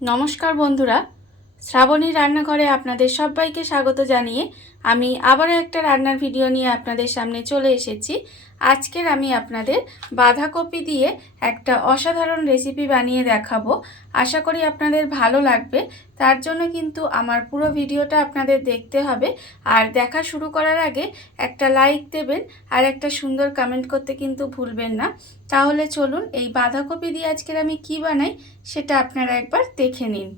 নমস্কার বন্ধুরা, শ্রাবণী রান্নাঘরে আপনাদের সবাইকে স্বাগত জানিয়ে আমি আবারও একটা রান্নার ভিডিও নিয়ে আপনাদের সামনে চলে এসেছি। আজকের আমি আপনাদের বাঁধাকপি দিয়ে একটা অসাধারণ রেসিপি বানিয়ে দেখাবো। আশা করি আপনাদের ভালো লাগবে। তার জন্য কিন্তু আমার পুরো ভিডিওটা আপনাদের দেখতে হবে। আর দেখা শুরু করার আগে একটা লাইক দেবেন আর একটা সুন্দর কমেন্ট করতে কিন্তু ভুলবেন না। তাহলে চলুন এই বাঁধাকপি দিয়ে আজকের আমি কি বানাই সেটা আপনারা একবার দেখে নিন।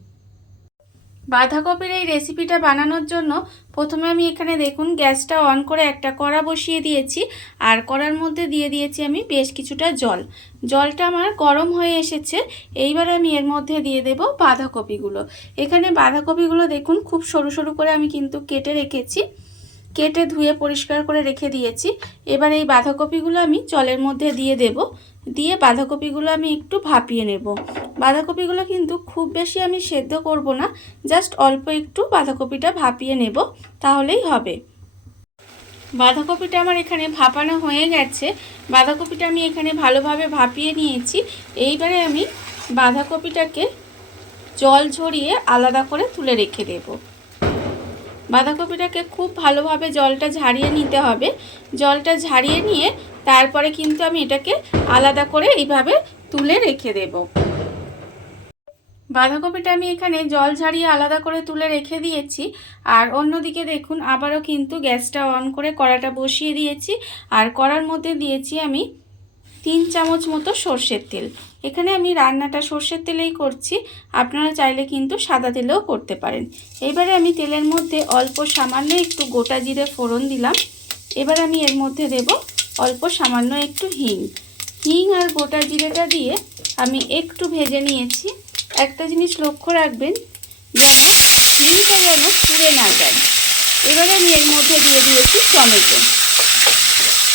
বাঁধাকপির এই রেসিপিটা বানানোর জন্য প্রথমে আমি এখানে দেখুন গ্যাসটা অন করে একটা কড়া বসিয়ে দিয়েছি। আর কড়ার মধ্যে দিয়ে দিয়েছি আমি বেশ কিছুটা জল। জলটা আমার গরম হয়ে এসেছে। এইবার আমি এর মধ্যে দিয়ে দেব বাঁধাকপিগুলো। এখানে বাঁধাকপিগুলো দেখুন খুব সরু সরু করে আমি কিন্তু কেটে রেখেছি, কেটে ধুয়ে পরিষ্কার করে রেখে দিয়েছি। এবার এই বাঁধাকপিগুলো আমি জলের মধ্যে দিয়ে দেব। দিয়ে বাঁধাকপিগুলো আমি একটু ভাপিয়ে নেব। বাঁধাকপিগুলো কিন্তু খুব বেশি আমি সেদ্ধ করব না, জাস্ট অল্প একটু বাঁধাকপিটা ভাপিয়ে নেব, তাহলেই হবে। বাঁধাকপিটা আমার এখানে ভাপানো হয়ে গেছে। বাঁধাকপিটা আমি এখানে ভালোভাবে ভাপিয়ে নিয়েছি। এইবারে আমি বাঁধাকপিটাকে জল ঝরিয়ে আলাদা করে তুলে রেখে দেব। বাঁধাকপিটাকে খুব ভালোভাবে জলটা ঝারিয়ে নিতে হবে। জলটা ঝারিয়ে নিয়ে তারপরে কিন্তু আমি এটাকে আলাদা করে এইভাবে তুলে রেখে দেব। বাঁধাকপিটা আমি এখানে জল ঝারিয়ে আলাদা করে তুলে রেখে দিয়েছি। আর অন্যদিকে দেখুন আবারও কিন্তু গ্যাসটা অন করে কড়াটা বসিয়ে দিয়েছি। আর কড়ার মধ্যে দিয়েছি আমি 3 চামচ মতো সর্ষের তেল। এখানে আমি রান্নাটা সর্ষের তেলেই করছি, আপনারা চাইলে কিন্তু সাদা তেলেও করতে পারেন। এবারে আমি তেলের মধ্যে অল্প সামান্য একটু গোটা জিরে ফোড়ন দিলাম। এবার আমি এর মধ্যে দেব অল্প সামান্য একটু হিং। হিং আর গোটা জিরেটা দিয়ে আমি একটু ভেজে নিয়েছি। একটা জিনিস লক্ষ্য রাখবেন, যেন হিংটা যেন পুড়ে না যায়। এবারে আমি এর মধ্যে দিয়ে দিয়েছি টমেটো।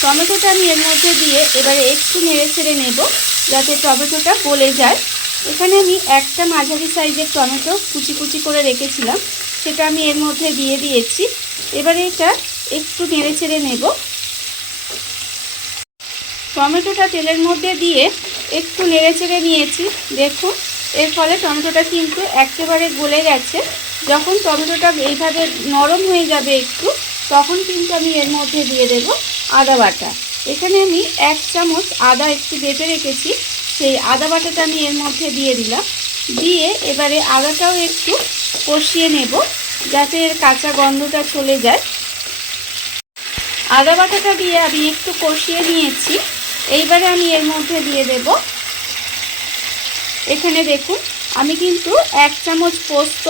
টমেটোটা আমি এর মধ্যে দিয়ে এবারে একটু নেড়ে ছেড়ে নেব, যাতে টমেটোটা গলে যায়। এখানে আমি একটা মাঝারি সাইজের টমেটো কুচি কুচি করে রেখেছিলাম, সেটা আমি এর মধ্যে দিয়ে দিয়েছি। এবারে এটা একটু নেড়ে ছেড়ে নেব। টমেটোটা তেলের মধ্যে দিয়ে একটু নেড়ে ছেড়ে নিয়েছি। দেখুন এর ফলে টমেটোটা কিন্তু একেবারে গলে গেছে। যখন টমেটোটা এইভাবে নরম হয়ে যাবে একটু, তখন কিন্তু আমি এর মধ্যে দিয়ে দেব আদা বাটা। এখানে আমি 1 চামচ আদা একটু বেটে রেখেছি, সেই আদা বাটাটা আমি এর মধ্যে দিয়ে দিলাম। দিয়ে এবারে আদাটাও একটু কষিয়ে নেব, যাতে এর কাঁচা গন্ধটা চলে যায়। আদা বাটাটা দিয়ে আমি একটু কষিয়ে নিয়েছি। এইবারে আমি এর মধ্যে দিয়ে দেব, এখানে দেখুন আমি কিন্তু 1 চামচ পোস্ত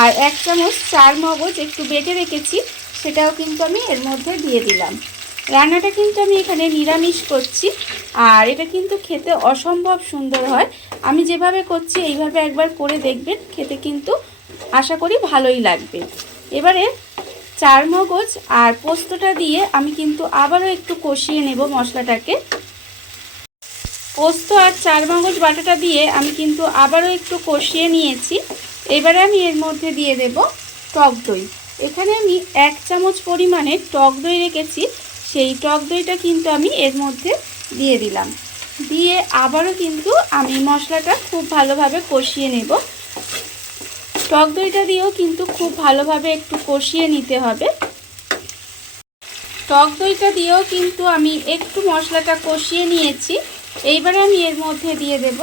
আর 1 চামচ চার মগজ একটু বেটে রেখেছি, সেটাও কিন্তু আমি এর মধ্যে দিয়ে দিলাম। রান্নাটা কিন্তু আমি এখানে নিরামিষ করছি, আর এটা কিন্তু খেতে অসম্ভব সুন্দর হয়। আমি যেভাবে করছি এইভাবে একবার করে দেখবেন, খেতে কিন্তু আশা করি ভালোই লাগবে। এবারে চার মগজ আর পোস্তটা দিয়ে আমি কিন্তু আবারও একটু কষিয়ে নেব মশলাটাকে। পোস্ত আর চার মগজ বাটাটা দিয়ে আমি কিন্তু আবারও একটু কষিয়ে নিয়েছি। এবারে আমি এর মধ্যে দিয়ে দেব টক দই। এখানে আমি 1 চামচ পরিমাণে টক দই রেখেছি, সেই টক দইটা কিন্তু আমি এর মধ্যে দিয়ে দিলাম। দিয়ে আবারও কিন্তু আমি মশলাটা খুব ভালোভাবে কষিয়ে নেব। টক দইটা দিয়েও কিন্তু খুব ভালোভাবে একটু কষিয়ে নিতে হবে। টক দইটা দিয়েও কিন্তু আমি একটু মশলাটা কষিয়ে নিয়েছি। এইবারে আমি এর মধ্যে দিয়ে দেব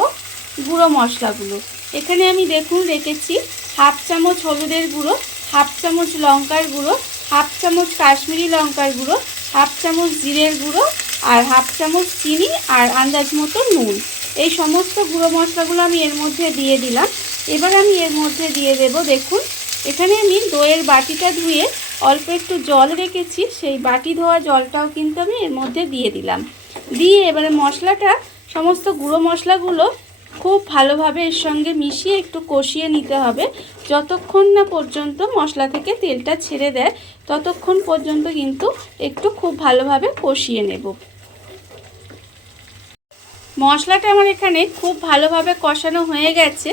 গুঁড়ো মশলাগুলো। এখানে আমি দেখুন রেখেছি 1/2 চামচ হলুদের গুঁড়ো, 1/2 চামচ লঙ্কার গুঁড়ো, 1/2 চামচ কাশ্মীরি লঙ্কার গুঁড়ো, 1/2 চামচ জিরের গুঁড়ো আর 1/2 চামচ চিনি আর আন্দাজ মতো নুন। এই সমস্ত গুঁড়ো মশলাগুলো আমি এর মধ্যে দিয়ে দিলাম। এবার আমি এর মধ্যে দিয়ে দেব, দেখুন এখানে আমি দইয়ের বাটিটা ধুয়ে অল্প একটু জল রেখেছি, সেই বাটি ধোয়া জলটাও কিন্তু আমি এর মধ্যে দিয়ে দিলাম। দিয়ে এবারে মশলাটা, সমস্ত গুঁড়ো মশলাগুলো খুব ভালোভাবে এর সঙ্গে মিশিয়ে একটু কষিয়ে নিতে হবে। যতক্ষণ না পর্যন্ত মশলা থেকে তেলটা ছেড়ে দেয়, ততক্ষণ পর্যন্ত কিন্তু একটু খুব ভালোভাবে কষিয়ে নেব। মশলাটা আমার এখানে খুব ভালোভাবে কষানো হয়ে গেছে।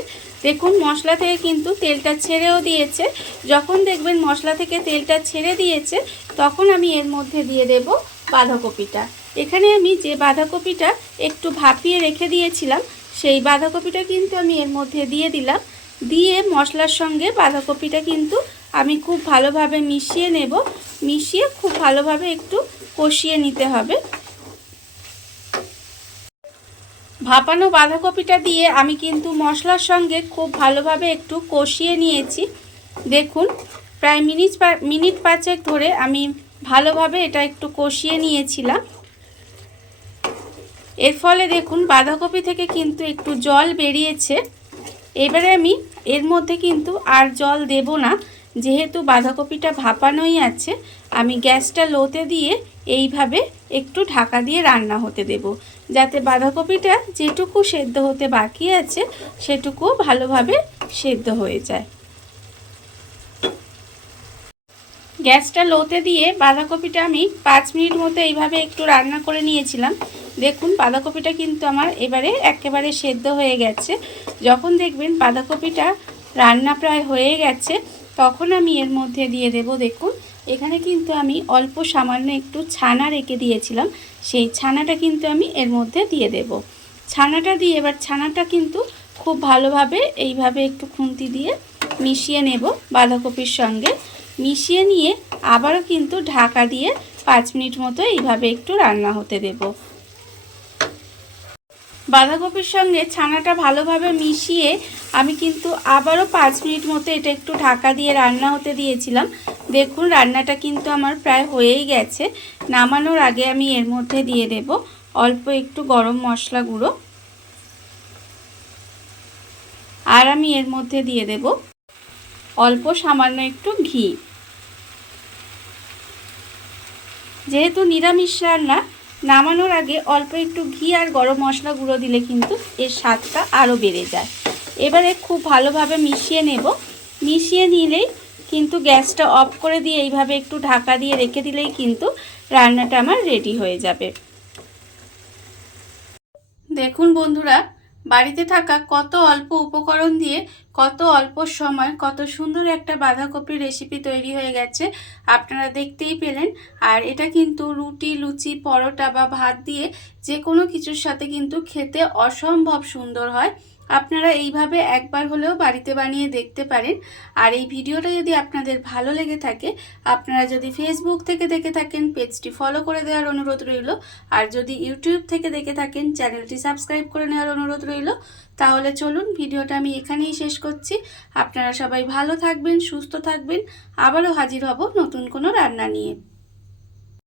দেখুন মশলা থেকে কিন্তু তেলটা ছেড়েও দিয়েছে। যখন দেখবেন মশলা থেকে তেলটা ছেড়ে দিয়েছে, তখন আমি এর মধ্যে দিয়ে দেব বাঁধাকপিটা। এখানে আমি যে বাঁধাকপিটা একটু ভাপিয়ে রেখে দিয়েছিলাম, সেই বাঁধাকপিটা কিন্তু আমি এর মধ্যে দিয়ে দিলাম। দিয়ে মশলার সঙ্গে বাঁধাকপিটা কিন্তু আমি খুব ভালোভাবে মিশিয়ে নেব। মিশিয়ে খুব ভালোভাবে একটু কষিয়ে নিতে হবে। ভাপানো বাঁধাকপিটা দিয়ে আমি কিন্তু মশলার সঙ্গে খুব ভালোভাবে একটু কষিয়ে নিয়েছি। দেখুন প্রায় মিনিট 5 ধরে আমি ভালোভাবে এটা একটু কষিয়ে নিয়েছিলাম। এর ফলে দেখুন বাঁধাকপি থেকে কিন্তু একটু জল বেরিয়েছে। এবারে আমি এর মধ্যে কিন্তু আর জল দেব না, যেহেতু বাঁধাকপিটা ভাপানোই আছে। আমি গ্যাসটা লোতে দিয়ে এইভাবে একটু ঢাকা দিয়ে রান্না হতে দেব, যাতে বাঁধাকপিটা যেটুকু সেদ্ধ হতে বাকি আছে সেটুকু ভালোভাবে সেদ্ধ হয়ে যায়। গ্যাসটা লোতে দিয়ে বাঁধাকপিটা আমি 5 মিনিট মতো এইভাবে একটু রান্না করে নিয়েছিলাম। দেখুন বাঁধাকপিটা কিন্তু আমার এবারে একেবারে সেদ্ধ হয়ে গেছে। যখন দেখবেন বাঁধাকপিটা রান্না প্রায় হয়ে গেছে, তখন আমি এর মধ্যে দিয়ে দেব। দেখুন এখানে কিন্তু আমি অল্প সামান্য একটু ছানা রেখে দিয়েছিলাম, সেই ছানাটা কিন্তু আমি এর মধ্যে দিয়ে দেব। ছানাটা দিয়ে এবার ছানাটা কিন্তু খুব ভালোভাবে এইভাবে একটু খুন্তি দিয়ে মিশিয়ে নেব বাঁধাকপির সঙ্গে। মিশিয়ে নিয়ে আবারও কিন্তু ঢাকা দিয়ে 5 মিনিট মতো এইভাবে একটু রান্না হতে দেব। বাঁধাকপির সঙ্গে ছানাটা ভালোভাবে মিশিয়ে আমি কিন্তু আবারও 5 মিনিট মতো এটা একটু ঢাকা দিয়ে রান্না হতে দিয়েছিলাম। দেখুন রান্নাটা কিন্তু আমার প্রায় হয়েই গেছে। নামানোর আগে আমি এর মধ্যে দিয়ে দেব অল্প একটু গরম মশলা গুঁড়ো, আর আমি এর মধ্যে দিয়ে দেব অল্প সামান্য একটু ঘি। যেহেতু নিরামিষ রান্না, নামানোর আগে অল্প একটু ঘি আর গরম মশলা গুঁড়ো দিলে কিন্তু এর স্বাদটা আরও বেড়ে যায়। এবারে খুব ভালোভাবে মিশিয়ে নেব। মিশিয়ে নিলেই কিন্তু গ্যাসটা অফ করে দিয়ে এইভাবে একটু ঢাকা দিয়ে রেখে দিলেই কিন্তু রান্নাটা আমার রেডি হয়ে যাবে। দেখুন বন্ধুরা, বাড়িতে থাকা কত অল্প উপকরণ দিয়ে কত অল্প সময় কত সুন্দর একটা বাঁধাকপির রেসিপি তৈরি হয়ে গেছে, আপনারা দেখতেই পেলেন। আর এটা কিন্তু রুটি, লুচি, পরোটা বা ভাত দিয়ে যে কোনো কিছুর সাথে কিন্তু খেতে অসম্ভব সুন্দর হয়। আপনারা এইভাবে একবার হলেও বাড়িতে বানিয়ে দেখতে পারেন। আর এই ভিডিওটা যদি আপনাদের ভালো লেগে থাকে, আপনারা যদি ফেসবুক থেকে দেখে থাকেন পেজটি ফলো করে দেওয়ার অনুরোধ রইল। আর যদি ইউটিউব থেকে দেখে থাকেন চ্যানেলটি সাবস্ক্রাইব করে নেওয়ার অনুরোধ রইল। তাহলে চলুন ভিডিওটা আমি এখানেই শেষ করছি। আপনারা সবাই ভালো থাকবেন, সুস্থ থাকবেন। আবারও হাজির হব নতুন কোনো রান্না নিয়ে।